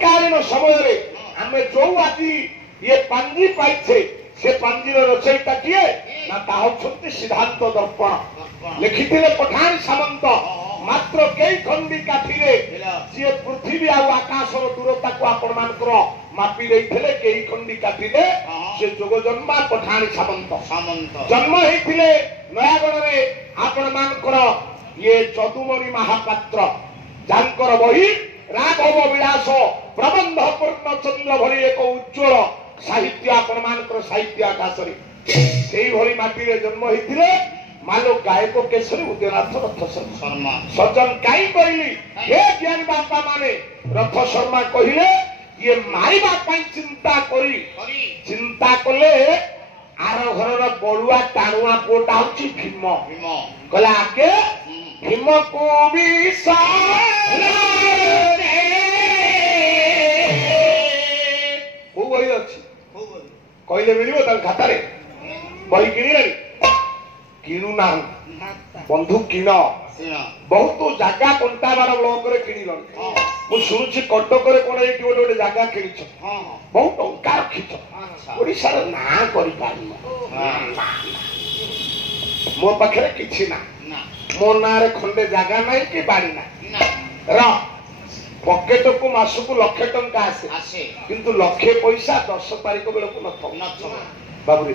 तत्कालीन समय आम जो आज ये पांजी पाइछे से पांजीर रचयिता किए ना ताहउछंती सिद्धांत दर्पण लिखिथिले पठान सामंत मात्र कई खंडी काठीरे जे पृथ्वी आ आकाशर दूरता को आपण मानकर मापी देइथिले कई खंडी काठीरे से जोग जन्मा पठान सामंत जन्म हेथिले नयागढ़ रे आपण मानकर ये चदुमणि महापात्र जानकर बही राघव विलास प्रबंध पूर्ण चंद्र भली एक उज्ज्वल साहित्य आपण मानकर साहित्य आकाश से भली माटी जन्म होते मालो गायक केशरी उदयनाथ रथ शर्मा सज्जन कहीं कहली हे ज्ञानी बापा माने रथ शर्मा कहले ये मारिबा पई चिंता कले आर घर बड़ुआ टाणुआ पुटा होची भीम कहला आगे भीम को भी कहले मिल खातार बही किणी किणु ना बंधु किण बहुत जगह कंटाबार ब्लॉक रे किणिल मु शुणुची कटक रे कोन एटी गोटे जगह किणिछ बहुत टंका रखिछ ओडिसा रे ना करि पारिम मो पाखरे किछि ना मो ना रे खंडे जगह नाही कि बाड़ी ना र पकेट को मासकु लक्ष टंका आसे किंतु लक्षे पैसा 10 तारिख बेल को नथो बाबुरे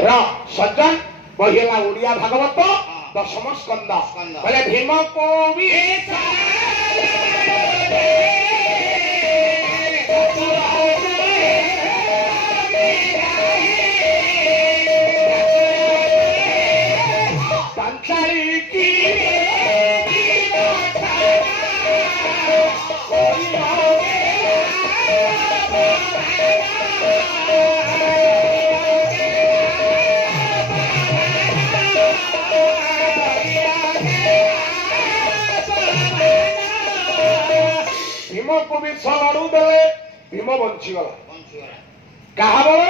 र सज्जन बहिला ओडिया भागवत दशम स्कंद बोले भीम को भी पंचाली की भीम को भी लड़ू देले भीम बंची गला कहा बल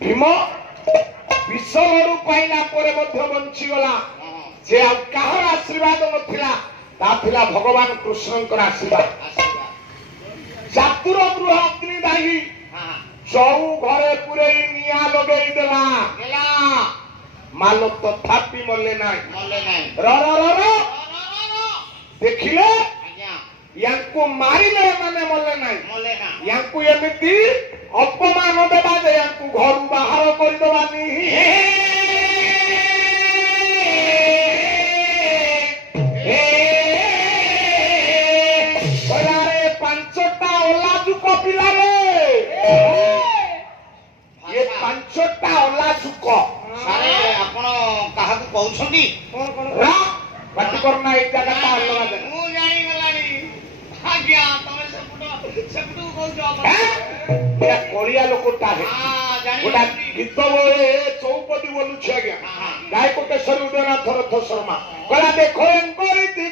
भीम विष लड़ू पाइला बंची गला से कहार आशीर्वाद नथिला भगवान कृष्ण आशीर्वाद चातुर गृह अग्निदायी चौ घरे पूरे निया लगे देला माल तथापि मले ना देखिले यांकु मारिले माने मले नाही यांकु एमिति अपमान देबा दे यांकु घर बाहर कर देबानी पांचटा ओलाजुक पिला रे ये पांचटा ओलाजुक सारे आपण काहा को कहउछंती रा बात करना एक जगह ता अलगा दे मु जानी गलानी आज्ञा तमे सेपुटू कहउछ या कोरिया लोकटा है हां जानी गोटा गीत बोले चौपदी बोलु छ गया गायक केशरी उदयनाथ रथ शर्मा कला देखो एंकोरी थी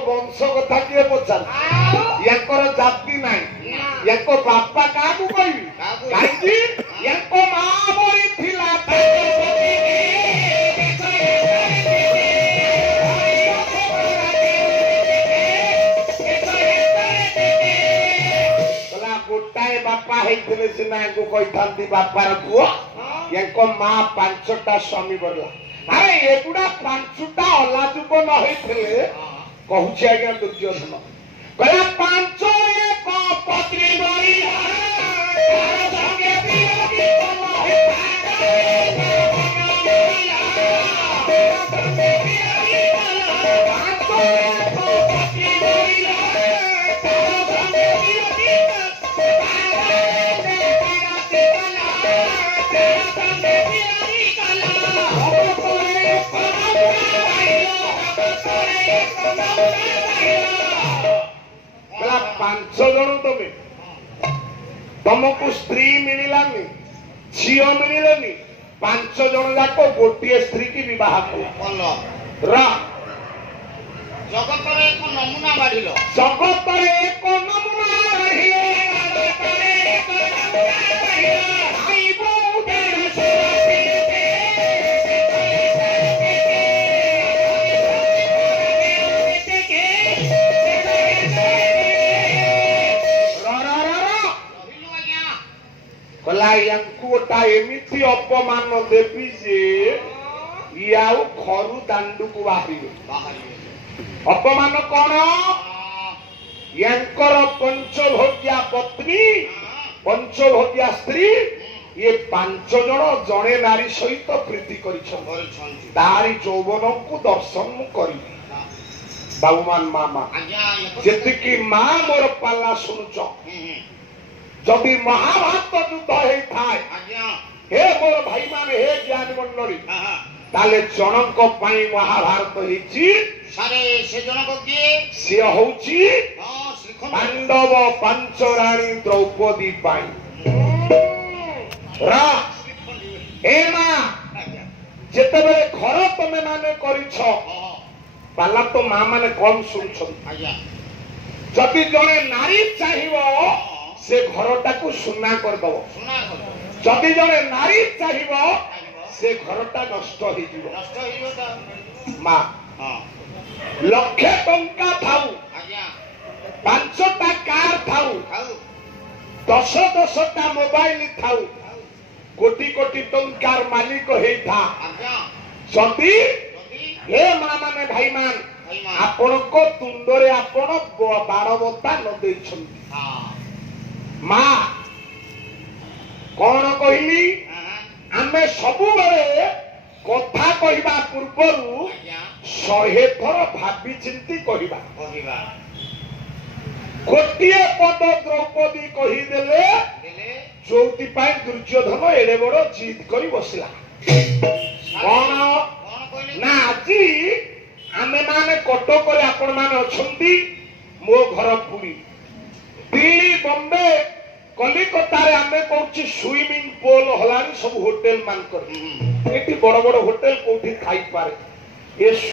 वंश कथा किए पचार याकर जाति नहीं याको बापा काकू कहबी काई याको मां बड़ी थिला कला गोटाए बापा हेथिले सिना को कहिथांती बापार पुओ याको मां पांचटा स्वामी बरला अरे एगुडा पांचटा अलाजुक न हेथिले कहूची आज्ञा दुर्योधन कहला पांच एक पत्री बड़ी କହିଲା 5 ଜଣ ତମେ ତମକୁ ସ୍ତ୍ରୀ ମିଳିଲାନି ଝିଅ ମିଳିଲେନି 5 ଜଣ ଯାକ ଗୋଟିଏ ସ୍ତ୍ରୀ କି ବିବାହ କଲ ଜଗତରେ ଏକ ନମୁନା ବାଢିଲ ଜଗତରେ ଏକ ନମୁନା ବାଢିଲେ କହିଲା ୟାଙ୍କୁ ଗୋଟା ଏମିତି ଅପମାନ ଦେବି ଯେ ଇଏ ଆଉ ଘରୁ ଦାଣ୍ଡକୁ ବାହାରିବେ ଅପମାନ କଣ ୟାଙ୍କର ପଞ୍ଚଭୋଗ୍ୟା ପତ୍ନୀ ପଞ୍ଚଭୋଗ୍ୟା ସ୍ତ୍ରୀ ଇଏ 5 ଜଣ ଜଣେ ନାରୀ ସହିତ ପ୍ରୀତି କରିଛନ୍ତି ତାରି ଯୌବନକୁ ଦର୍ଶନ ମୁଁ କରିବି ବାବୁମାନ ମାମା ଯେତିକି ମା ମୋର ପାଲା ଶୁଣୁଛ ଯଦି ମହାଭାରତ ଯୁଦ୍ଧ ହେଇଥାଏ ହେ ମୋର ଭାଇ ମାନେ ହେ ଜ୍ଞାନ ମଣ୍ଡଳୀ ତାହେଲେ ଜଣଙ୍କ ପାଇଁ ମହାଭାରତ ହେଇଛି ସେ ଜଣକ କିଏ ସିଏ ହଉଛି ପାଣ୍ଡବ 5 ରାଣୀ ଦ୍ରୌପଦୀ ପାଇଁ ଏ ମା ଯେତେବେଳେ ଘର ତମେ ମାନେ କରିଛ ପାଲା ତ ମା ମାନେ କମ ଶୁଣୁଛନ୍ତି ଯଦି ଜଣେ ନାରୀ ଚାହିଁବ ସେ ଘରଟାକୁ ସୁନା କରିଦବ ଯଦି ଜଣେ ନାରୀ ଚାହିଁବ ସେ ଘରଟା ନଷ୍ଟ ହେଇଯିବ ମା ଲକ୍ଷେ ଟଙ୍କା ଥାଉ 5ଟା କାର ଥାଉ 10ଟା ମୋବାଇଲ ଥାଉ କୋଟି କୋଟି ଟଙ୍କାର ମାଲିକ ହେଇଥା ଯଦି ହେ ମା ମାନେ ଭାଇ ମାନ ଆପଣଙ୍କ ତୁଣ୍ଡରେ ଆପଣ ବାଣବତା ନ ଦେଇଛନ୍ତି ମା କଣ କହିଲି ଆମେ ସବୁବେଳେ କଥା କହିବା ପୂର୍ବରୁ 100 ଥର ଭାବି ଚିନ୍ତି କହିବା ଗୋଟିଏ ପଦ ଦ୍ରୌପଦୀ କହିଦେଲେ ଯୋଉଥିପାଇଁ ଦୁର୍ଯ୍ୟୋଧନ ଏଡେ ବଡ ଜିଦ୍ କରି ବସିଲା କଣ ନା ଆଜି ଆମେ ମାନେ କଟକରେ ଆପଣ ମାନେ ଅଛନ୍ତି ମୋ ଘର ପୁରୀ ଦିଲ୍ଲୀ ବମ୍ବେ କଲିକତାରେ ଆମେ କହୁଛି ସୁଇମିଂ ପୁଲ ହେଲାଣି ସବୁ ହୋଟେଲ ମାନଙ୍କରେ ଏଠି ବଡ ବଡ ହୋଟେଲ କୋଉଠି ଥାଇପାରେ